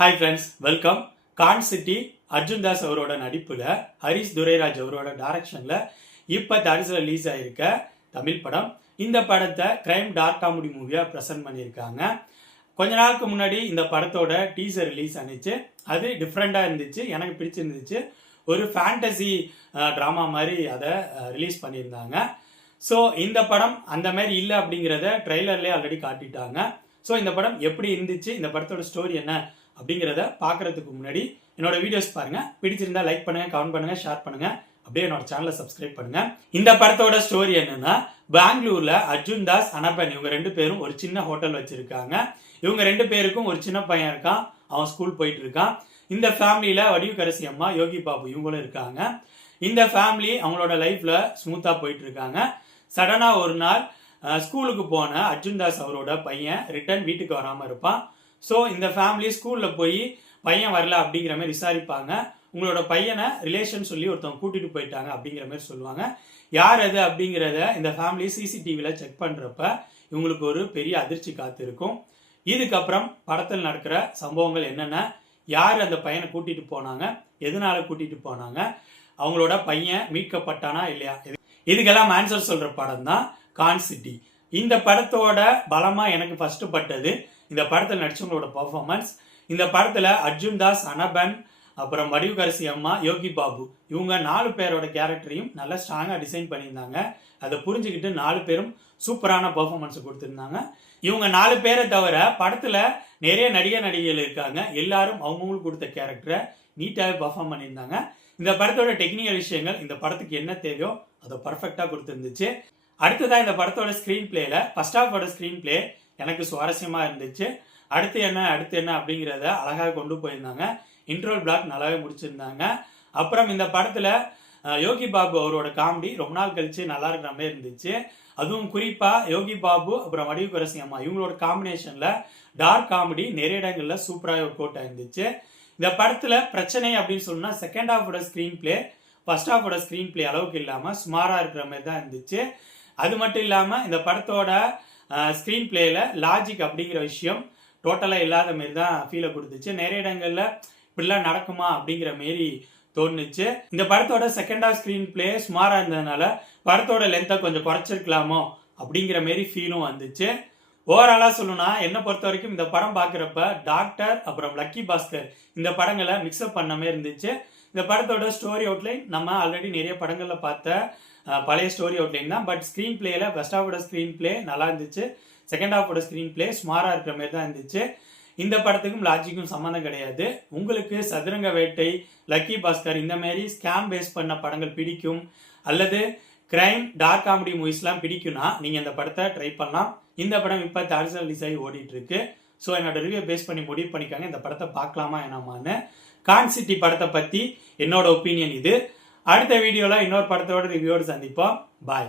Hi friends, welcome. கான் சிட்டி அர்ஜுன் தாஸ் அவரோட நடிப்பில் ஹரிஷ் துரைராஜ் அவரோட டைரக்ஷனில் இப்போ தேர்ஸில் ரிலீஸ் ஆகிருக்க தமிழ் படம். இந்த படத்தை கிரைம் டார்க் காமெடி மூவியாக ப்ரெசென்ட் பண்ணியிருக்காங்க. கொஞ்ச நாளுக்கு முன்னாடி இந்த படத்தோட டீசர் ரிலீஸ் ஆனிச்சு. அது டிஃப்ரெண்ட்டாக இருந்துச்சு, எனக்கு பிடிச்சிருந்துச்சு. ஒரு ஃபேண்டசி ட்ராமா மாதிரி அதை ரிலீஸ் பண்ணியிருந்தாங்க. ஸோ இந்த படம் அந்த மாதிரி இல்லை அப்படிங்கிறத ட்ரெய்லர்லேயே ஆல்ரெடி காட்டிட்டாங்க. ஸோ இந்த படம் எப்படி இருந்துச்சு, இந்த படத்தோட ஸ்டோரி என்ன அப்படிங்கிறத பார்க்கறதுக்கு முன்னாடி என்னோட வீடியோஸ் பாருங்க. பிடிச்சிருந்தா லைக் பண்ணுங்க, கமெண்ட் பண்ணுங்க, ஷேர் பண்ணுங்க. அப்படியே என்னோட சேனலை சப்ஸ்கிரைப் பண்ணுங்க. இந்த படத்தோட ஸ்டோரி என்னன்னா, பெங்களூர்ல அர்ஜுன் தாஸ், அனபன் இவங்க ரெண்டு பேரும் ஒரு சின்ன ஹோட்டல் வச்சிருக்காங்க. இவங்க ரெண்டு பேருக்கும் ஒரு சின்ன பையன் இருக்கான், அவன் ஸ்கூல் போயிட்டு இருக்கான். இந்த ஃபேமிலியில வடிவுக்கரசி அம்மா, யோகி பாபு இவங்களும் இருக்காங்க. இந்த ஃபேமிலி அவங்களோட லைஃப்ல ஸ்மூத்தா போயிட்டு இருக்காங்க. சடனா ஒரு நாள் ஸ்கூலுக்கு போன அர்ஜுன் தாஸ் அவரோட பையன் ரிட்டர்ன் வீட்டுக்கு வராம இருப்பான். ஸோ இந்த ஃபேமிலி ஸ்கூலில் போய் பையன் வரல அப்படிங்கிற மாதிரி விசாரிப்பாங்க. உங்களோட பையனை ரிலேஷன் சொல்லி ஒருத்தவங்க கூட்டிட்டு போயிட்டாங்க அப்படிங்கிற மாதிரி சொல்லுவாங்க. யார் அது அப்படிங்கிறத இந்த ஃபேமிலி சிசிடிவியில் செக் பண்ணுறப்ப இவங்களுக்கு ஒரு பெரிய அதிர்ச்சி காத்திருக்கும். இதுக்கப்புறம் படத்தில் நடக்கிற சம்பவங்கள் என்னென்ன, யார் அந்த பையனை கூட்டிட்டு போனாங்க, எதனால கூட்டிட்டு போனாங்க, அவங்களோட பையன் மீட்கப்பட்டானா இல்லையா, இதுக்கெல்லாம் ஆன்சர் சொல்ற படம் தான் கான் சிட்டி. இந்த படத்தோட பலமா எனக்கு ஃபர்ஸ்ட் பட்டது இந்த படத்தில் நடிச்சவங்களோட பர்ஃபார்மன்ஸ். இந்த படத்துல அர்ஜுன் தாஸ், அனபன், அப்புறம் வடிவுக்கரசி அம்மா, யோகி பாபு இவங்க 4 பேரோட கேரக்டரையும் நல்லா ஸ்ட்ராங்கா டிசைன் பண்ணியிருந்தாங்க. அதை புரிஞ்சுக்கிட்டு 4 பேரும் சூப்பரான பர்ஃபார்மன்ஸ் கொடுத்துருந்தாங்க. இவங்க 4 பேரை தவிர படத்துல நிறைய நடிகைகள் இருக்காங்க. எல்லாரும் அவங்களுக்கு கொடுத்த கேரக்டரை நீட்டாவே பர்ஃபார்ம் பண்ணியிருந்தாங்க. இந்த படத்தோட டெக்னிக்கல் விஷயங்கள் இந்த படத்துக்கு என்ன தேவையோ அதை பர்ஃபெக்டா கொடுத்துருந்துச்சு. அடுத்ததான் இந்த படத்தோட ஸ்கிரீன் பிளேல ஃபர்ஸ்ட் ஹாஃபோட ஸ்கிரீன் பிளே எனக்கு சுவாரஸ்யமா இருந்துச்சு. அடுத்து என்ன அப்படிங்கிறத அழகாக கொண்டு போயிருந்தாங்க. இன்ட்ரோல் பிளாக் நல்லாவே முடிச்சிருந்தாங்க. அப்புறம் இந்த படத்துல யோகி பாபு அவரோட காமெடி ரொம்ப நாள் கழிச்சு நல்லா இருக்கிற மாதிரி இருந்துச்சு. அதுவும் குறிப்பா யோகி பாபு அப்புறம் வடிவுக்கரசி அம்மா இவங்களோட காம்பினேஷன்ல டார்க் காமெடி நிறைய இடங்கள்ல சூப்பராக ஒர்க் அவுட் ஆயிருந்துச்சு. இந்த படத்துல பிரச்சனை அப்படின்னு சொன்னா செகண்ட் ஹாஃபோட ஸ்கிரீன் பிளே ஃபர்ஸ்ட் ஹாஃபோட ஸ்கிரீன் பிளே அளவுக்கு இல்லாம சுமாரா இருக்கிற மாதிரி தான் இருந்துச்சு. அது மட்டும் இல்லாம இந்த படத்தோட ஸ்கிரீன் பிளேல லாஜிக் அப்படிங்கிற விஷயம் டோட்டலா இல்லாத மாரி தான் ஃபீலை கொடுத்துச்சு. நிறைய இடங்கள்ல இப்படிலாம் நடக்குமா அப்படிங்கிற மாரி தோணுச்சு. இந்த படத்தோட செகண்ட் ஹாஃப் ஸ்கிரீன் பிளே சுமாரா இருந்ததுனால படத்தோட லென்த்தை கொஞ்சம் குறைச்சிருக்கலாமோ அப்படிங்கிற மாரி ஃபீலும் வந்துச்சு. ஓவராலா சொல்லணும்னா என்ன பொறுத்த வரைக்கும் இந்த படம் பார்க்குறப்ப டாக்டர் அப்புறம் லக்கி பாஸ்கர் இந்த படங்களை மிக்ஸ்அப் பண்ண மாதிரி இருந்துச்சு. இந்த படத்தோட ஸ்டோரி அவுட்லைன் நம்ம ஆல்ரெடி நிறைய படங்கள்ல பார்த்த பழைய ஸ்டோரி அவுட்லைன் தான். பட் ஸ்கிரீன் பிளேல ஃபர்ஸ்ட் ஹாஃபோட ஸ்கிரீன் பிளே நல்லா இருந்துச்சு, செகண்ட் ஹாஃபோட ஸ்கிரீன் பிளே சுமாரா இருக்கிற மாதிரி தான் இருந்துச்சு. இந்த படத்துக்கும் லாஜிக்கும் சம்மந்தம் கிடையாது. உங்களுக்கு சதுரங்க வேட்டை, லக்கி பாஸ்கர் இந்த மாதிரி ஸ்கேம் பேஸ் பண்ண படங்கள் பிடிக்கும், அல்லது கிரைம் டார்க் காமெடி மூவிஸ்லாம் பிடிக்கும்னா நீங்க இந்த படத்தை ட்ரை பண்ணலாம். இந்த படம் இப்போ தேர்ஸில் ரிலீஸ் ஆகி ஓடிட்டு இருக்கு. ஸோ என்னோட ரிவ்யூ பேஸ் பண்ணி முடிவு பண்ணிக்காங்க இந்த படத்தை பார்க்கலாமா என்னமான்னு. கான் சிட்டி படத்தை பத்தி என்னோட ஒப்பீனியன் இது. அடுத்த வீடியோல இன்னொரு படத்தோட ரிவ்யூவோடு சந்திப்போம். பாய்.